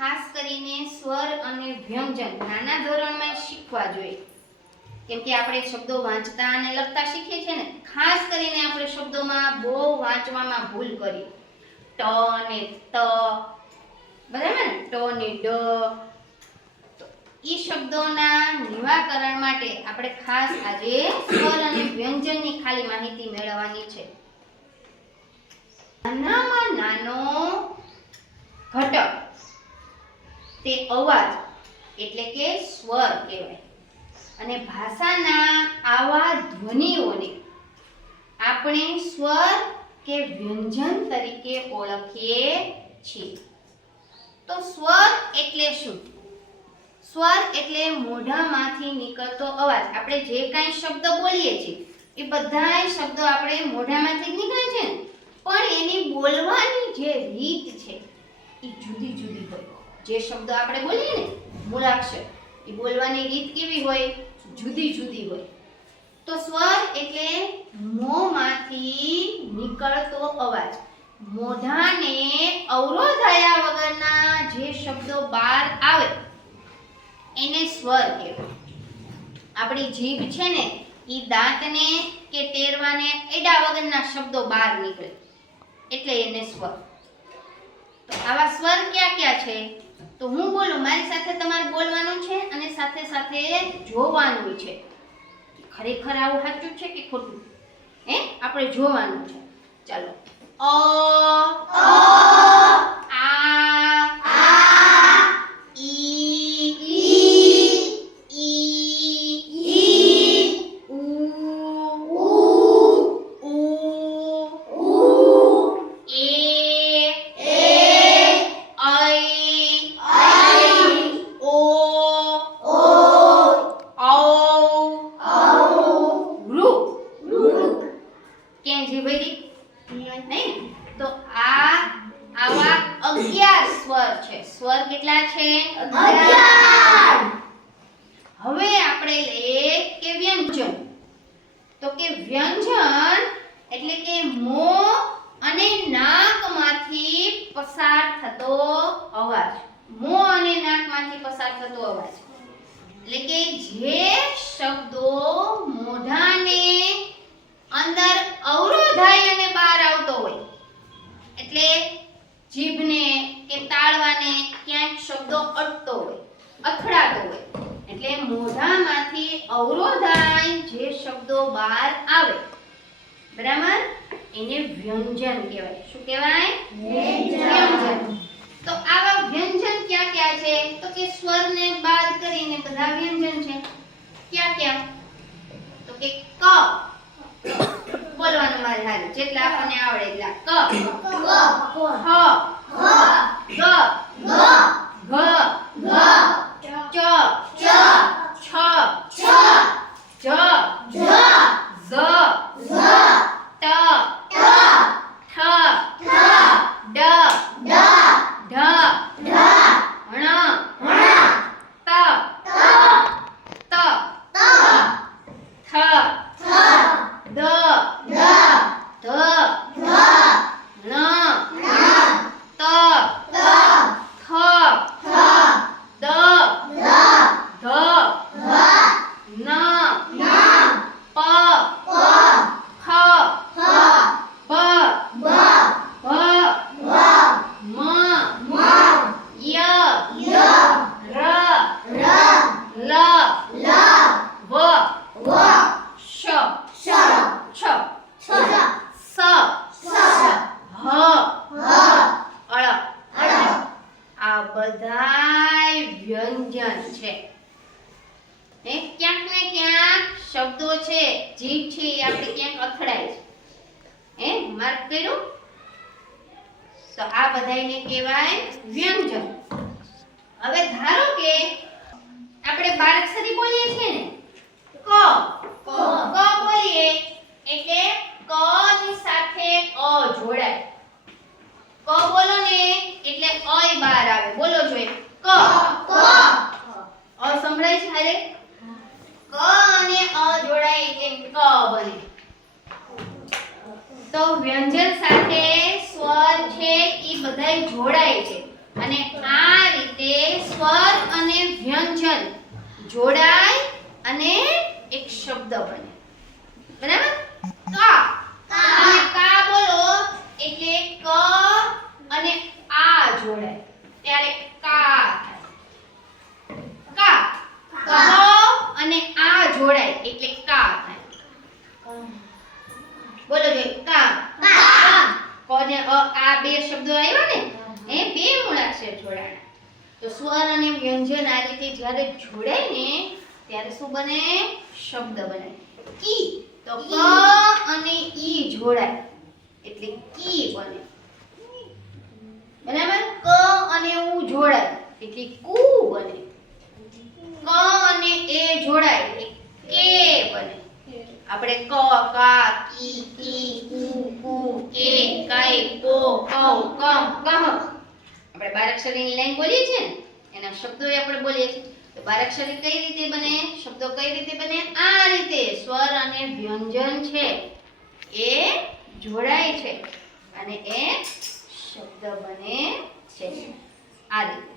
ખાસ કરીને સ્વર અને વ્યંજન નાના ધોરણમાં શીખવા જોઈએ. કેમ કે આપણે શબ્દો વાંચતા અને લખતા શીખીએ છીએ ને, ખાસ કરીને આપણે શબ્દોમાં બહુ વાંચવામાં ભૂલ કરી. ટ ને ત, બરાબર ને, ટ ને ડ. તો ઈ શબ્દોના નિરાકરણ માટે આપણે ખાસ આજે સ્વર અને વ્યંજનની ખાલી માહિતી મેળવવાની છે. નાનામાં નાનો ઘટક તે અવાજ એટલે કે સ્વર કહેવાય. અને ભાષાના આવા ધ્વનિઓને આપણે સ્વર કે વ્યંજન તરીકે ઓળખીએ છીએ. તો સ્વર એટલે શું? સ્વર એટલે મોઢામાંથી નીકળતો અવાજ. આપણે જે કાંઈ શબ્દ બોલીએ છીએ એ બધાય શબ્દો આપણે મોઢામાંથી જ નીકળે છે ને, પણ એની બોલવાની જે રીત છે એ જુદી જુદી હોય. જે શબ્દો આપણે બોલીએ ને મૂળાક્ષર, એ બોલવાની રીત કેવી હોય? જુદી જુદી હોય. તો સ્વર એટલે મોંમાંથી નીકળતો અવાજ. મોઢાને અવરોધાયા વગરના જે શબ્દો બહાર આવે એને સ્વર કહેવાય. આપણી જીભ છે ને એ દાંતને કે ટેરવાને એડા વગરના શબ્દો બહાર નીકળે એટલે એને સ્વર. તો આવા સ્વર ક્યાં ક્યાં છે? તો હું બોલું, મારી સાથે તમારે બોલવાનું છે અને સાથે સાથે જોવાનું છે. ખરેખર આવું સાચું છે કે ખોટું? આપણે જોવાનું છે. ચાલો. અ આ સ્વર કેટલા છે? 11. હવે આપણે લઈએ કે વ્યંજન. તો કે વ્યંજન એટલે કે મોં અને નાકમાંથી પસાર થતો અવાજ. મોં અને નાકમાંથી પસાર થતો અવાજ એટલે કે જે શબ્દો મોઢાને અંદર અવરોધાય અને બહાર આવતો હોય. એટલે જીભને કે તાળવાને ક્યાંક શબ્દો અટતો હોય, અથડાતો હોય, એટલે મોઢામાંથી અવરોધાય જે શબ્દો બહાર આવે, બરાબર, એને વ્યંજન કહેવાય. શું કહેવાય? વ્યંજન. તો આવા વ્યંજન ક્યાં ક્યાં છે? તો કે સ્વરને બાદ કરીને બધા વ્યંજન છે. ક્યાં ક્યાં? તો કે ક બોલવાનું મારે હાલ જેટલા આપણને આવડે એટલા. ક, ખ, ગ, ઘ, ચ, છ, જ, ઝ, ટ, ઠ, ડ, ઢ, ણ, ત, ત, થ, દ, ધ, ણ, ત, થ, દ, ધ, ન, પ, ફ, બ, ભ, મ, ય, ર, લ, વ, શ, છ, સ, હ, અળ. આ બધાય વ્યંજન છે. ક્યાંક ને ક્યાંક શબ્દો છે, જીભ છે, એ આપણે ક્યાંક અથડાય છે. માર્ક કર્યું? તો આ બધાયને કહેવાય વ્યંજન. હવે ધારો કે આપણે બારાક્ષરી બોલીએ છીએ ને, ક બોલીએ એટલે ક ની સાથે અ જોડાય. ક બોલો ને એટલે અ બહાર આવે. બોલો જોઈએ. ક અ સંભળાય છે? હારે ક અને અ જોડાય એટલે ક બને. તો વ્યંજન સાથે સ્વર છે એ બધાય જોડાય છે અને આ રીતે જોડાય અને એક શબ્દ બને. બરાબર? કા અને કા બોલો એટલે ક અને આ જોડાય ત્યારે કા થાય. કા અને આ જોડાય એટલે કા થાય. બોલો જોઈએ કા કોને આ બે શબ્દો આવ્યા ને એ બે મૂળાક્ષર જોડાણા. તો સ્વર અને વ્યંજન આ રીતે જ્યારે જોડાય ને ત્યારે શું બને? શબ્દ બને. કી તો ક અને ઈ જોડાય એટલે કી બને. બરાબર? ક અને ઉ જોડાય એટલે કુ બને. ક અને એ જોડાય એટલે કે બને. આપણે ક કા કી કી કુ કુ કે કઈ કો કૌ કમ કહ આપણે બારાક્ષરીની લાઈન બોલીએ છીએ ને એના શબ્દો આપણે બોલીએ છીએ. તો બારાક્ષરી કઈ રીતે બને? શબ્દો કઈ રીતે બને? આ રીતે સ્વર અને વ્યંજન છે એ જોડાય છે અને એ શબ્દ બને છે. આ રીતે